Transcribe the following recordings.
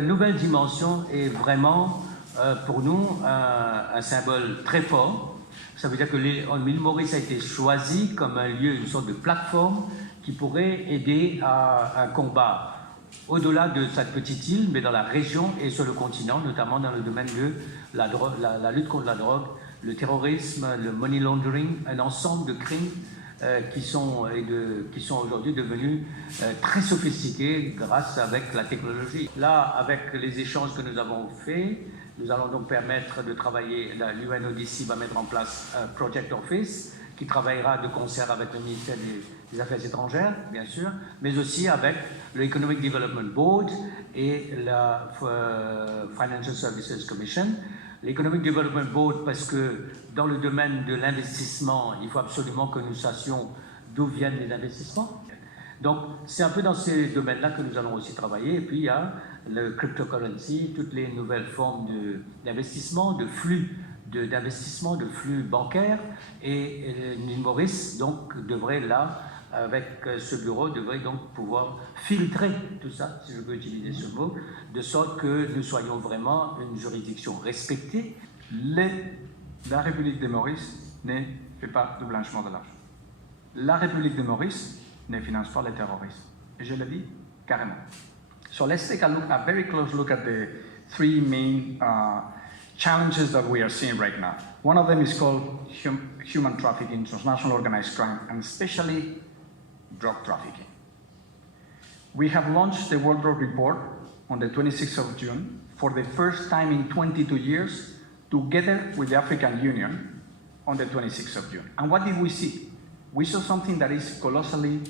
nouvelle dimension est vraiment pour nous un symbole très fort. Ça veut dire que l'île Maurice a été choisie comme un lieu, une sorte de plateforme qui pourrait aider à un combat au-delà de cette petite île, mais dans la région et sur le continent, notamment dans le domaine de la lutte contre la drogue, le terrorisme, le money laundering, un ensemble de crimes qui sont aujourd'hui devenus très sophistiqués grâce avec la technologie. Là, avec les échanges que nous avons faits, nous allons donc permettre de travailler, l'UNODC va mettre en place un Project Office qui travaillera de concert avec le ministère des Affaires étrangères, bien sûr, mais aussi avec le Economic Development Board et la Financial Services Commission. L'Economic Development Board, parce que dans le domaine de l'investissement, il faut absolument que nous sachions d'où viennent les investissements. Donc, c'est un peu dans ces domaines-là que nous allons aussi travailler. Et puis, il y a le cryptocurrency, toutes les nouvelles formes d'investissement, de flux d'investissement, de flux bancaires. Et l'île Maurice, donc, devrait là, avec ce bureau, devrait donc pouvoir filtrer tout ça, si je peux utiliser ce mot, de sorte que nous soyons vraiment une juridiction respectée. La République de Maurice ne fait pas de blanchiment de l'argent. La République de Maurice ne finance pas le terrorisme. Et je le dis carrément. So let's take a very close look at the three main challenges that we are seeing right now. One of them is called human trafficking, transnational organized crime, and especially drug trafficking. We have launched the World Drug Report on the 26th of June for the first time in 22 years, together with the African Union on the 26th of June. And what did we see? We saw something that is colossally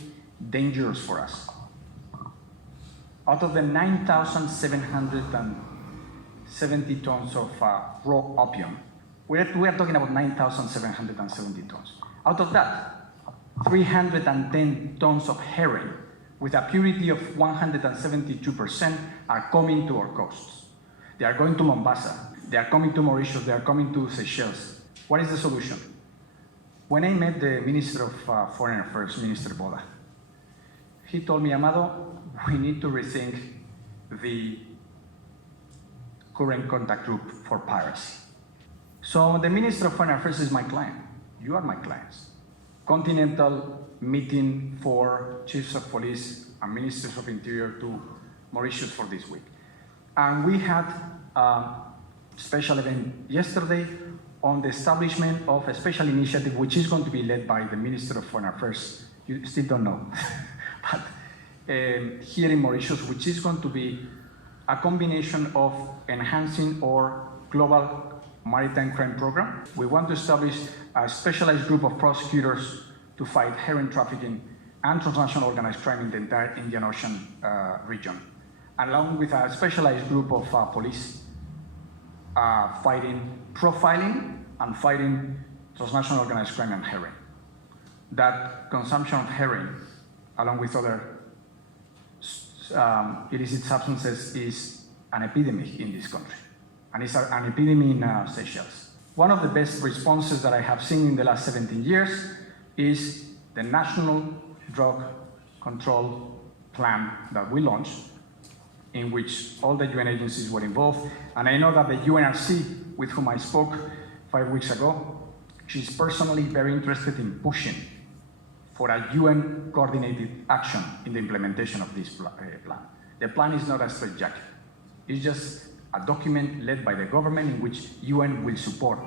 dangerous for us. Out of the 9,770 tons of raw opium, we are talking about 9,770 tons. Out of that, 310 tons of heroin with a purity of 172% are coming to our coasts. They are going to Mombasa, they are coming to Mauritius, they are coming to Seychelles. What is the solution? When I met the Minister of Foreign Affairs, Minister Boda, he told me, Amado, we need to rethink the current contact group for piracy. So the Minister of Foreign Affairs is my client. You are my clients. Continental meeting for chiefs of police and ministers of interior to Mauritius for this week. And we had a special event yesterday on the establishment of a special initiative which is going to be led by the Minister of Foreign Affairs. You still don't know, but here in Mauritius, which is going to be a combination of enhancing our global maritime crime program. We want to establish a specialized group of prosecutors to fight heroin trafficking and transnational organized crime in the entire Indian Ocean region, along with a specialized group of police fighting profiling and fighting transnational organized crime and heroin. That consumption of heroin, along with other illicit substances, is an epidemic in this country. And it's an epidemic in Seychelles. One of the best responses that I have seen in the last 17 years is the National Drug Control Plan that we launched, in which all the UN agencies were involved. And I know that the UNRC, with whom I spoke 5 weeks ago, she's personally very interested in pushing for a UN coordinated action in the implementation of this plan. The plan is not a straitjacket. It's just a document led by the government in which UN will support.